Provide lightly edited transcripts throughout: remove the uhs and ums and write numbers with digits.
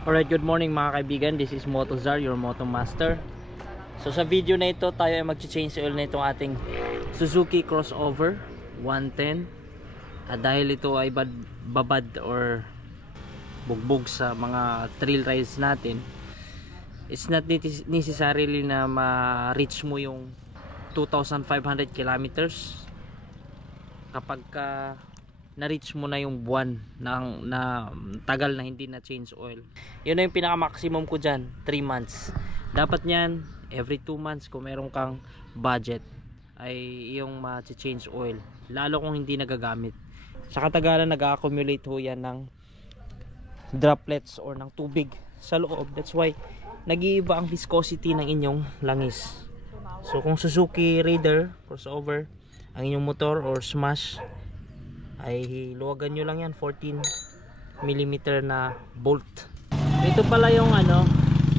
Alright, good morning mga kaibigan. This is Motozar, your Moto Master. So sa video na ito, tayo ay mag-change oil na itong ating Suzuki Crossover 110. At dahil ito ay babad or bugbog sa mga trail rides natin, it's not necessarily na ma-reach mo yung 2,500 kilometers kapag na-reach mo na yung buwan na tagal na hindi na change oil. Yun na yung pinaka-maximum ko dyan, 3 months. Dapat nyan, every 2 months kung meron kang budget ay yung ma-change oil, lalo kung hindi nagagamit. Sa katagalan nag-accumulate ho yan ng droplets or ng tubig sa loob. That's why nag-iiba ang viscosity ng inyong langis. So kung Suzuki Raider crossover ang inyong motor or Smash, ay luwagan nyo lang yan, 14mm na bolt. Ito pala yung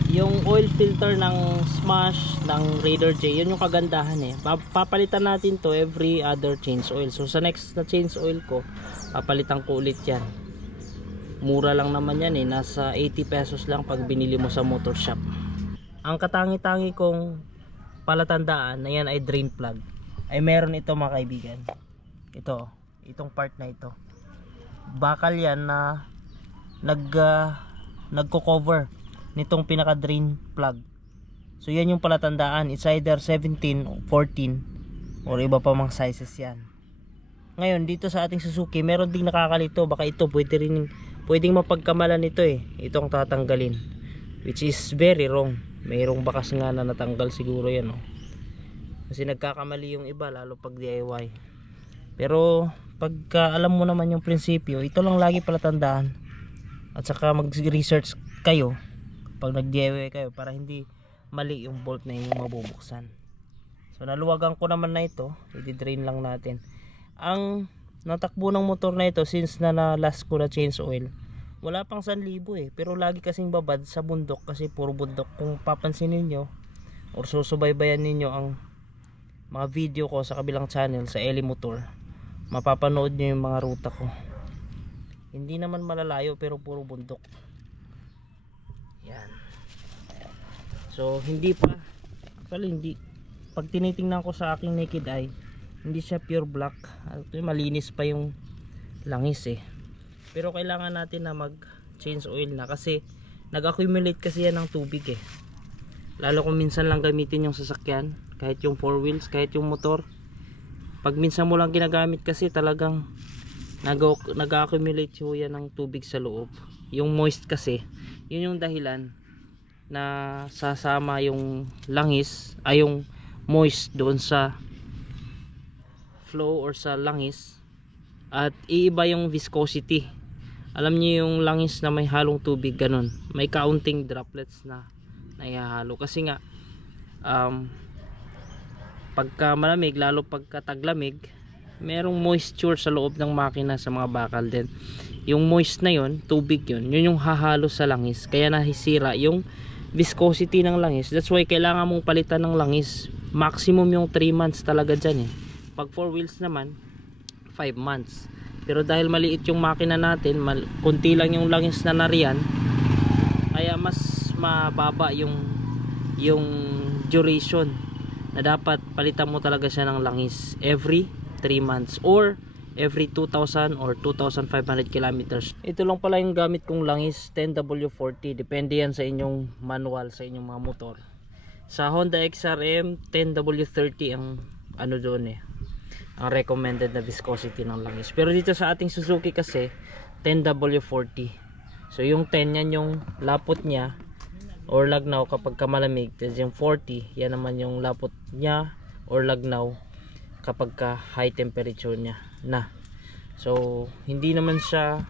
yung oil filter ng Smash, ng Raider J. Yun yung kagandahan eh. Papalitan natin to every other change oil. So sa next na change oil ko, papalitan ko ulit yan. Mura lang naman yan eh, nasa 80 pesos lang pag binili mo sa motor shop. Ang katangi-tangi kong palatandaan na yan ay drain plug, ay meron ito mga kaibigan. Itong part na ito, bakal yan na nagko-cover nitong pinaka drain plug. So yan yung palatandaan. It's either 17 or 14 or iba pa mga sizes yan. Ngayon dito sa ating Suzuki meron ding nakakalito, baka ito pwedeng mapagkamalan ito eh, itong tatanggalin, which is very wrong. Mayroong bakas nga na natanggal siguro yan kasi nagkakamali yung iba, lalo pag DIY. Pero pagka alam mo naman yung prinsipyo, ito lang lagi pala tandaan. At saka mag-research kayo pag nag-DIY kayo para hindi mali yung bolt na inyong mabubuksan. So naluwagan ko naman na ito, i-drain lang natin. Ang natakbo ng motor na ito since na last ko na change oil, wala pang 1,000 eh. Pero lagi kasing babad sa bundok kasi puro bundok. Kung papansinin nyo or susubaybayan ninyo ang mga video ko sa kabilang channel sa Eli Motor, mapapanood nyo yung mga ruta ko. Hindi naman malalayo pero puro bundok. Yan. So hindi pag tinitingnan ko sa aking naked eye, hindi siya pure black. Malinis pa yung langis eh. Pero kailangan natin na mag change oil na kasi nag-accumulate kasi yan ng tubig eh. Lalo kung minsan lang gamitin yung sasakyan, kahit yung 4 wheels, kahit yung motor. Pag minsan mo lang ginagamit kasi talagang nag-accumulate yan ng tubig sa loob. Yung moist kasi, yun yung dahilan na sasama yung langis, ay yung moist doon sa flow or sa langis, at iiba yung viscosity. Alam niyo yung langis na may halong tubig, ganun, may kaunting droplets na ihahalo kasi nga pagka malamig, lalo pagka taglamig, merong moisture sa loob ng makina sa mga bakal din. Yung moist na yon, tubig yun yung hahalo sa langis, kaya nahisira yung viscosity ng langis. That's why kailangan mong palitan ng langis. Maximum yung 3 months talaga dyan eh. Pag 4 wheels naman 5 months. Pero dahil maliit yung makina natin, kunti lang yung langis na nariyan, kaya mas mababa yung duration na dapat palitan mo talaga siya ng langis every 3 months or every 2,000 or 2,500 kilometers. Ito lang pala yung gamit kong langis, 10W40. Depende yan sa inyong manual, sa inyong mga motor. Sa Honda XRM, 10W30 ang doon eh, ang recommended na viscosity ng langis. Pero dito sa ating Suzuki kasi 10W40. So yung 10 yan yung lapot niya or lagnaw kapag malamig. Tapos yung 40, yan naman yung lapot niya or lagnaw kapag high temperature niya na. So hindi naman siya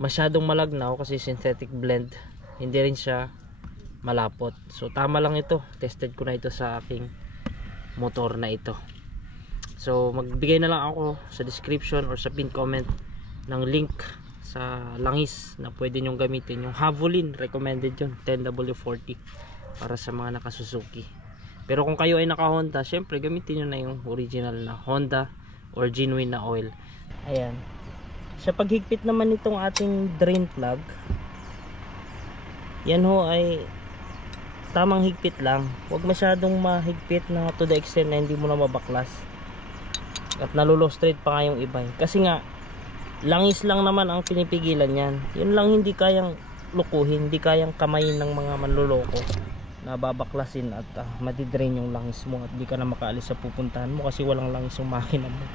masyadong malagnaw kasi synthetic blend, hindi rin siya malapot. So tama lang ito, tested ko na ito sa aking motor na ito. So magbigay na lang ako sa description or sa pin comment ng link sa langis na pwede nyong gamitin. Yung Havolin, recommended yun, 10W40 para sa mga naka Suzuki. Pero kung kayo ay naka Honda, syempre gamitin nyo na yung original na Honda or genuine na oil. Ayan. Sa paghigpit naman nitong ating drain plug, yan ho ay tamang higpit lang. Huwag masyadong mahigpit na to the extent na hindi mo na mabaklas at nalulostrate pa nga yung iba. Kasi nga langis lang naman ang pinipigilan yan. Yun lang hindi kayang lukuhin, hindi kayang kamayin ng mga manloloko na babaklasin at madidrain yung langis mo at di ka na makaalis sa pupuntahan mo kasi walang langis yung makina mo.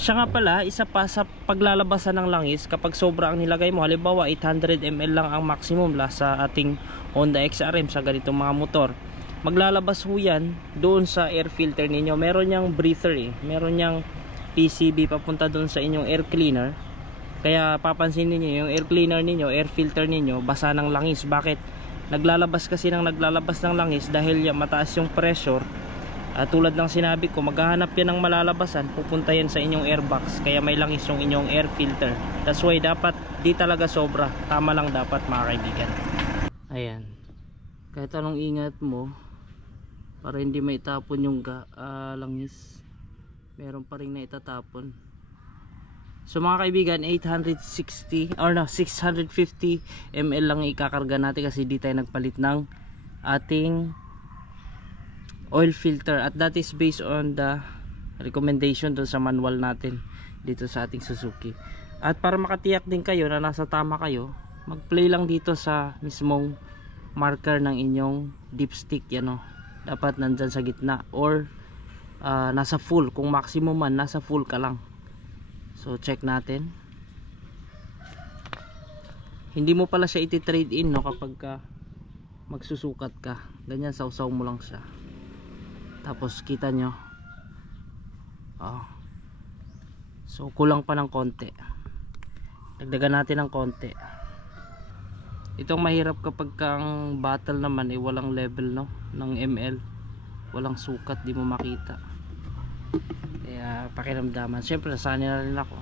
Siya nga pala, isa pa sa paglalabasan ng langis kapag sobra ang nilagay mo, halimbawa 800 ml lang ang maximum sa ating Honda XRM sa ganitong mga motor, maglalabas ho yan doon sa air filter ninyo. Meron niyang breather meron niyang PCB papunta doon sa inyong air cleaner, kaya papansin niyo yung air cleaner ninyo, air filter ninyo basa ng langis. Bakit? Naglalabas kasi ng langis dahil mataas yung pressure. Tulad ng sinabi ko, maghahanap yan ng malalabasan, pupunta yan sa inyong airbox, kaya may langis yung inyong air filter. That's why dapat di talaga sobra, tama lang dapat mga kaibigan. Ayan, kahit anong ingat mo para hindi maitapon yung langis, meron pa rin na itatapon. So mga kaibigan, 650 ml lang ikakarga natin kasi di tayo nagpalit ng ating oil filter, at that is based on the recommendation doon sa manual natin dito sa ating Suzuki. At para makatiyak din kayo na nasa tama kayo, mag-play lang dito sa mismong marker ng inyong dipstick, yan dapat nandyan sa gitna or nasa full. Kung maximum man, nasa full ka lang. So check natin. Hindi mo pala siya iti-trade in kapag magsusukat ka. Ganyan, sausaw mo lang siya. Tapos kita nyo, so kulang pa ng konti, dagdagan natin ng konti. Itong mahirap kapag ang bottle naman walang level ng ml, walang sukat, di mo makita, kaya pakiramdaman. Syempre nasanay na rin ako,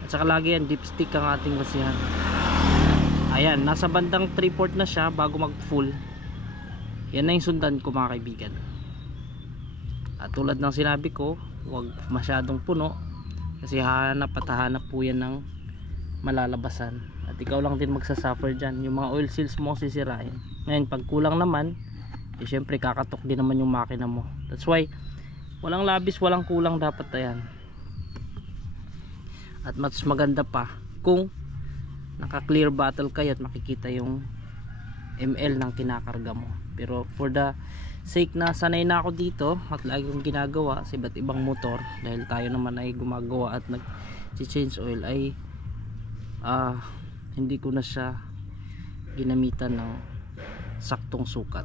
at saka lagi yan dipstick ang ating basihan. Ayan, nasa bandang 3/4 na siya bago mag full. Yan na yung sundan ko mga kaibigan. At tulad ng sinabi ko, huwag masyadong puno kasi hahanap po yan ng malalabasan, at ikaw lang din magsasuffer dyan. Yung mga oil seals mo sisirain. Ngayon pag kulang naman, syempre kakatok din naman yung makina mo. That's why walang labis, walang kulang dapat yan. At mas maganda pa kung naka clear bottle kayo at makikita yung ml ng kinakarga mo. Pero for the sake na sanay na ako dito at lagi kong ginagawa sa iba't ibang motor, dahil tayo naman ay gumagawa at nag-change oil, ay hindi ko na siya ginamitan ng saktong sukat.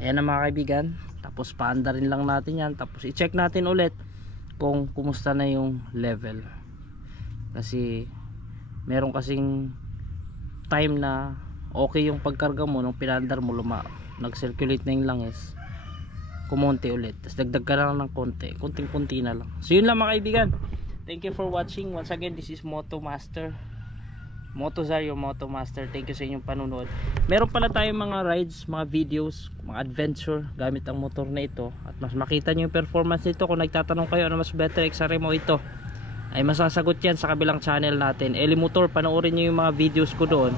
Ayan na mga kaibigan, tapos paanda rin lang natin yan, tapos i-check natin ulit kung kumusta na yung level, kasi meron kasing time na okay yung pagkarga mo nung pinandar mo, nag-circulate na yung langis, kumonti ulit, tapos dagdag ka lang ng konti, kunting-kunti na lang. So yun lang mga kaibigan, thank you for watching. Once again, this is MotoMaster, Motozar, your MotoMaster. Thank you sa inyong panunood. Meron pala tayong mga rides, mga videos, mga adventure gamit ang motor na ito, at mas makita nyo yung performance nito. Kung nagtatanong kayo ano mas better, XRM o ito, ay masasagot yan sa kabilang channel natin, Eli Motor. Panoorin nyo yung mga videos ko doon,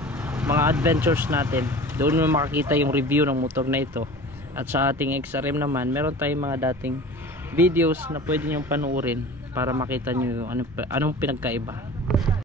mga adventures natin, doon mo makikita yung review ng motor na ito. At sa ating XRM naman, meron tayong mga dating videos na pwede nyo panoorin para makita nyo yung anong pinagkaiba.